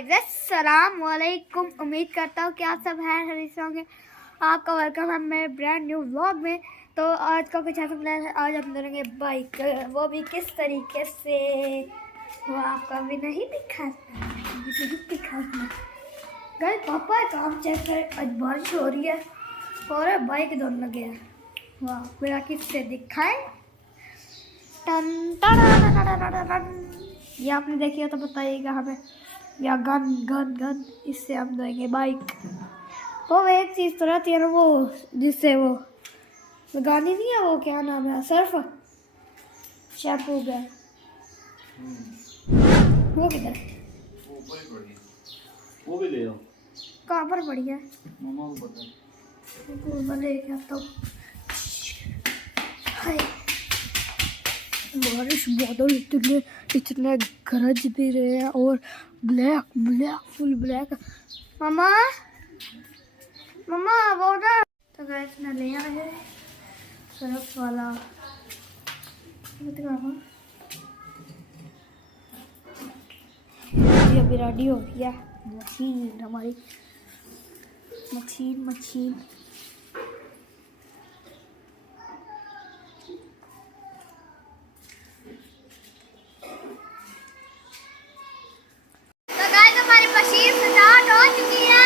Guys अस्सलाम वालेकुम। उम्मीद करता हूँ कि आप सब हैं होंगे। आपका वेलकम है मेरे ब्रांड न्यू व्लॉग में। तो आज का कुछ ऐसा प्लान है, आज हम करेंगे बाइक, वो भी किस तरीके से वो आपको अभी नहीं दिखा गाइस। पापा काम चेक कर, आज बारिश हो रही है और बाइक दोनों लगे हैं। वाह, मेरा किससे दिखाए। ये आपने देखी हो तो बताइएगा हमें, या गन गन गन इससे हम देंगे बाइक। वो एक चीज़ तो रहती है ना, वो जिससे वो गानी नहीं है, वो क्या नाम है, सर्फ शैम्पू का वो किधर वो भी ले आओ। कहाँ पर पड़ी है? मामा को पता है। मैं लेके आता हूँ। बारिश बादल इतने गरज भी रहे हैं और ब्लैक ब्लैक फुल ब्लैक। मामा मामा वो ना, तो गैस मैं ले आया है सर्फ वाला। ये अभी रेडी हो गई है मशीन हमारी, मशीन। हमारी मशीन स्टार्ट हो चुकी है।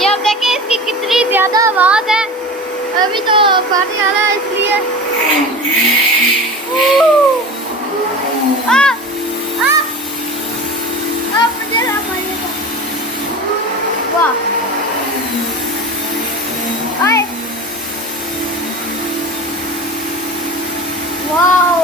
ये अब देखिए इसकी कितनी ज्यादा आवाज है। अभी तो पानी आ रहा है इसलिए। मुझे वाह वाओ,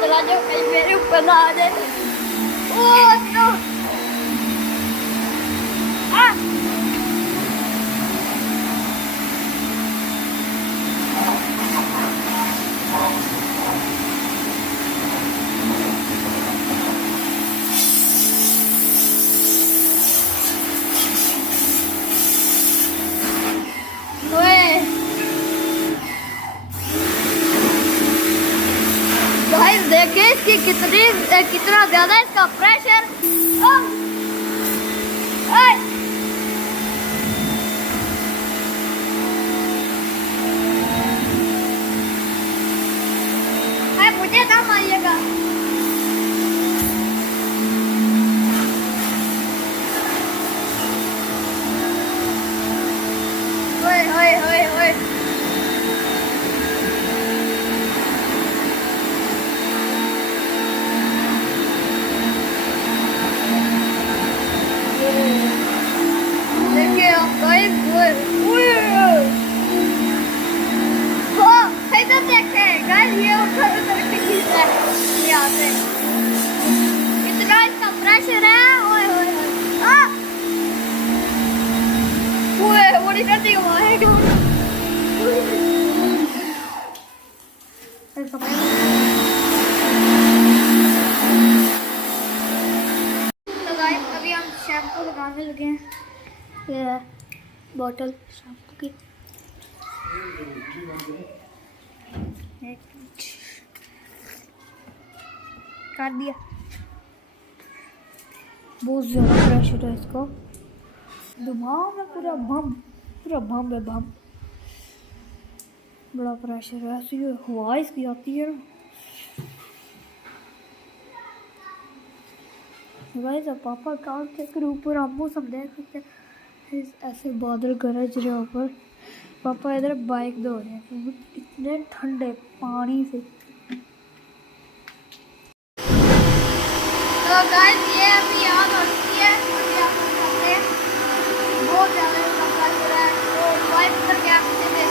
चला जाओ कहीं मेरे ऊपर ना आ जाए। ओह नो, गाइस देखिए इसकी कितना ज्यादा इसका प्रेशर। मुझे ना मारिएगा। ओए ओए ओए ओए, देखिए आप गाइस, इधर देखें गाइस, ये उधर के खींच रहा है यहाँ से। इतना इसका प्रेशर है। ओए ओए ओए, बड़ी ठंडी हवा है। तो गाइस अभी हम शैम्पू लगाने लगे हैं। ये है बॉटल शैम्पू की। कर दिया, बहुत ज़्यादा प्रेशर है इसका। दिमाग में पूरा बम है, बम। बड़ा प्रेशर है, ऐसी हवा इसकी आती है ना। गाइस अब पापा काम चेक कर, ऊपर आप मौसम देख सकते हैं, ऐसे बादल गरज रहे ऊपर। पापा इधर बाइक धो रहे हैं इतने ठंडे पानी से। तो गाइस ये अभी याद हो चुकी है, अभी आप लोग करते हैं। बहुत ज़्यादा इसका प्रेशर है, तो वाइप करके आप देखें।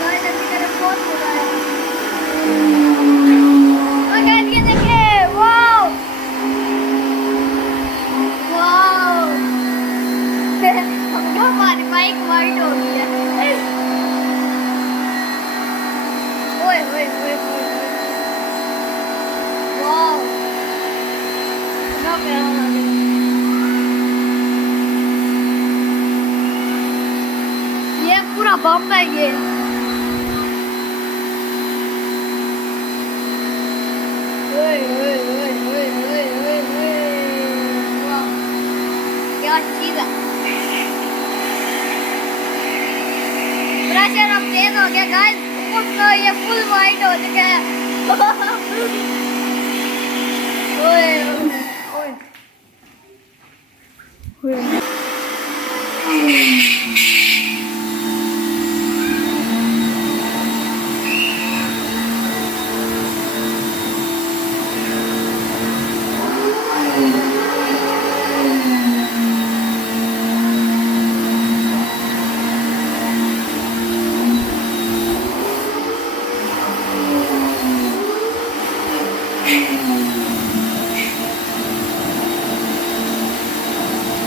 गाइस अभी मेरे बहुत बुरा है। तो गाइस ये देखिए, वाओ वाओ, हमारी बाइक वाइट हो गई है। ओए ओए ओए ओए, वाओ, कितना प्यारा लग रहा है। ये पूरा बम है ये। ओए ओए ओए ओए ओए ओए ओए, वाह क्या चीज है। प्रेशर अब तेज हो गया गाइस, तो ये फुल वाइट हो चुका है। ओए ओए ओए।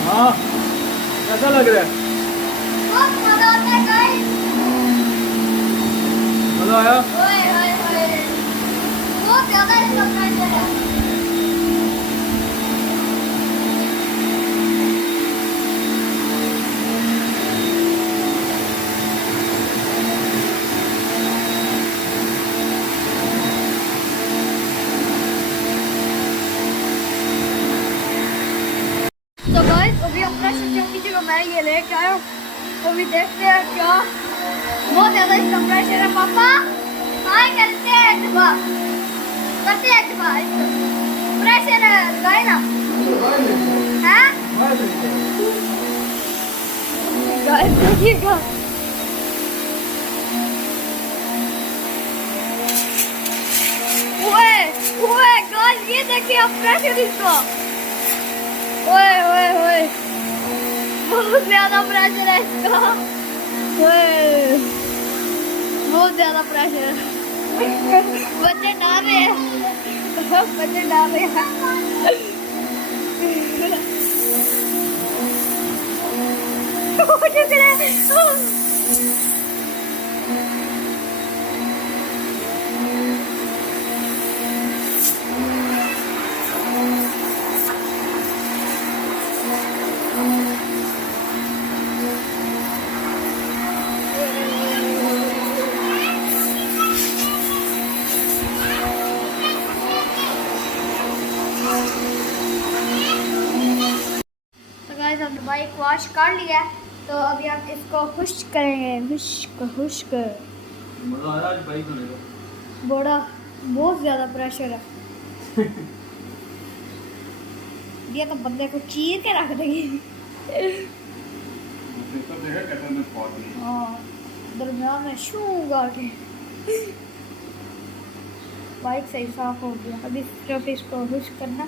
हाँ, कैसा लग रहा है? बहुत मजा आता है गाइस। मजा आया? ओए ओए ओए, बहुत ज्यादा इसका प्रेशर है। तो गाइस अभी अपना सिस्टम की जगह मैं ये लेके आया हूँ, तो अभी देखते हैं क्या। बहुत ज्यादा इसका प्रेशर है पापा। हाँ करते हैं एक बार, करते हैं एक बार। प्रेशर लगाए ना हैं गाइस, देखिएगा। ओए ओए गाइस, ये देखिए आप प्रेशर इसका। ओए ओए ओए, बहुत ज्यादा प्रेशर है इसका। ओए बहुत ज्यादा प्रेशर है। बच्चे डर रहे हैं, बच्चे डर रहे हैं। हमने बाइक वॉश कर लिया, तो अभी हम इसको खुश्क करेंगे। खुश्क खुश्क। मजा आया आज बाइक होने का? बड़ा बहुत ज़्यादा प्रेशर है। ये तो बंदे को चीर के रख देगी। हाँ, दरम्यान में शू के बाइक सही साफ हो गया। अभी सिर्फ इसको खुश्क करना।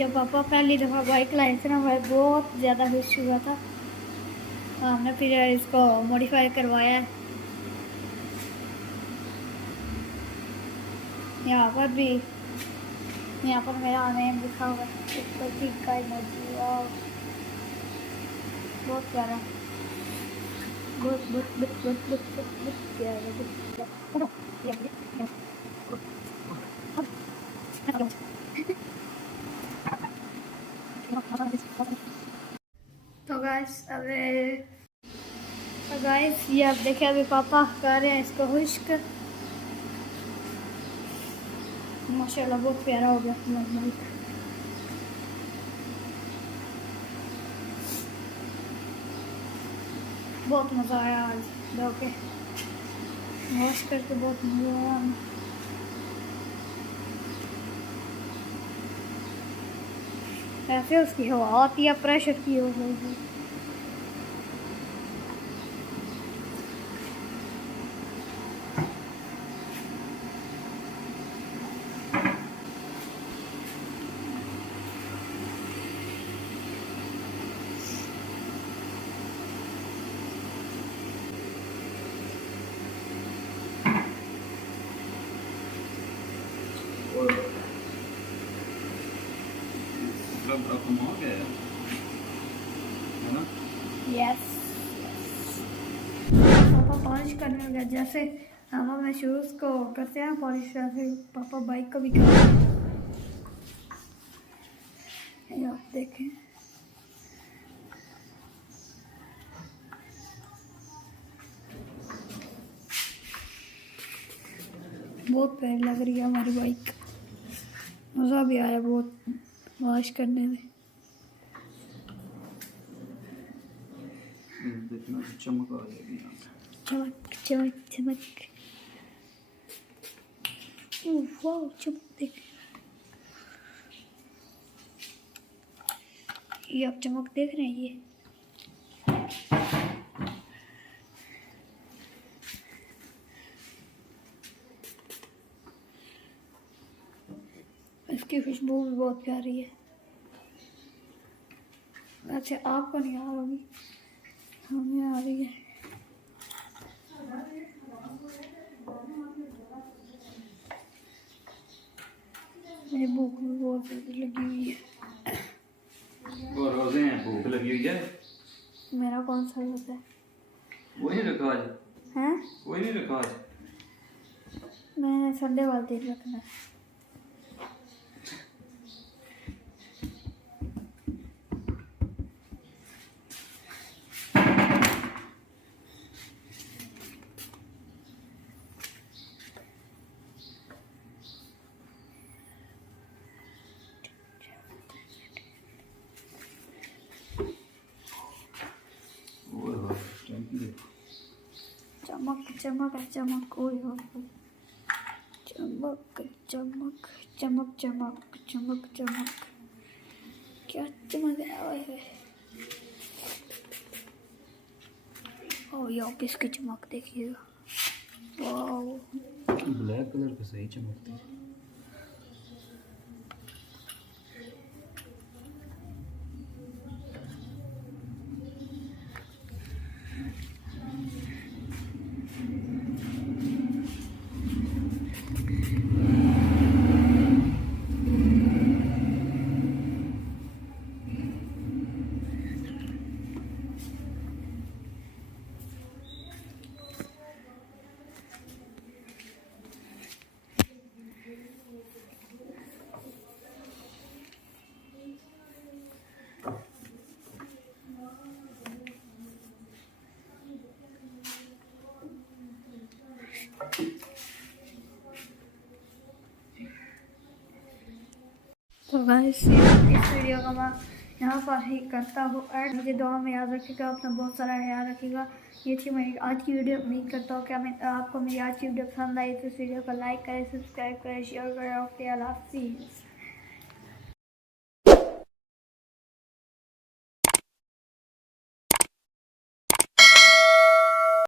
जब पापा पहली दफ़ा बाइक लाए थे ना, भाई बहुत ज़्यादा खुश हुआ था। हमने फिर इसको मॉडिफाई करवाया है। यहाँ पर भी, यहाँ पर मेरा नेम लिखा हुआ है, प्रतीक का इमोजी। वाह बहुत प्यारा, बहुत बहुत बहुत बहुत बहुत बहुत प्यारा। तो गाइस ये आप देखिए, अभी पापा कर रहे हैं इसको खुश्क। माशाल्लाह बहुत प्यारा हो गया। बहुत मज़ा आया आज धो के वॉश करके, बहुत मज़ा आया। ऐसे उसकी हवा आती है, प्रेशर की हो गई। यस, पापा पॉलिश करने लगा। जैसे हम अपने शूज़ को करते हैं पॉलिश, से पापा बाइक को भी करते हैं। ये आप देखें, बहुत प्यारी लग रही है हमारी बाइक। मज़ा भी आया बहुत वॉश करने में। देखना चमक आ जाएगी यहाँ पे। चमक चमक चमक, वाह चमक देख, ये आप चमक देख रहे हैं ये। इसकी खुशबू भी बहुत प्यारी है। अच्छा आपको नहीं आ रही, हमें आ रही है। मेरी भूख भी बहुत ज़्यादा लगी हुई है। और रोज़े हैं, भूख लगी हुई है। मेरा कौन सा रोज़ा है? वही नहीं रखा आज। हैं? वही नहीं रखा आज। मैंने संडे वाले दिन रखना है। चमक चमक चमक, ओए हो चमक चमक चमक चमक चमक चमक, क्या चमक है। ओए ओ ये ऑफिस की चमक देखिएगा, वाह। ब्लैक कलर का सही चमकती है। तो गाइस इस वीडियो का मैं यहाँ पर ही करता हूँ एंड। मुझे दुआ में याद रखिएगा, अपना बहुत सारा ख्याल रखिएगा। ये थी मेरी आज की वीडियो। उम्मीद करता हूँ कि आपको मेरी आज की वीडियो पसंद आई तो इस वीडियो को लाइक करें, सब्सक्राइब करें, शेयर करें। ओके, अल्लाह हाफिज़।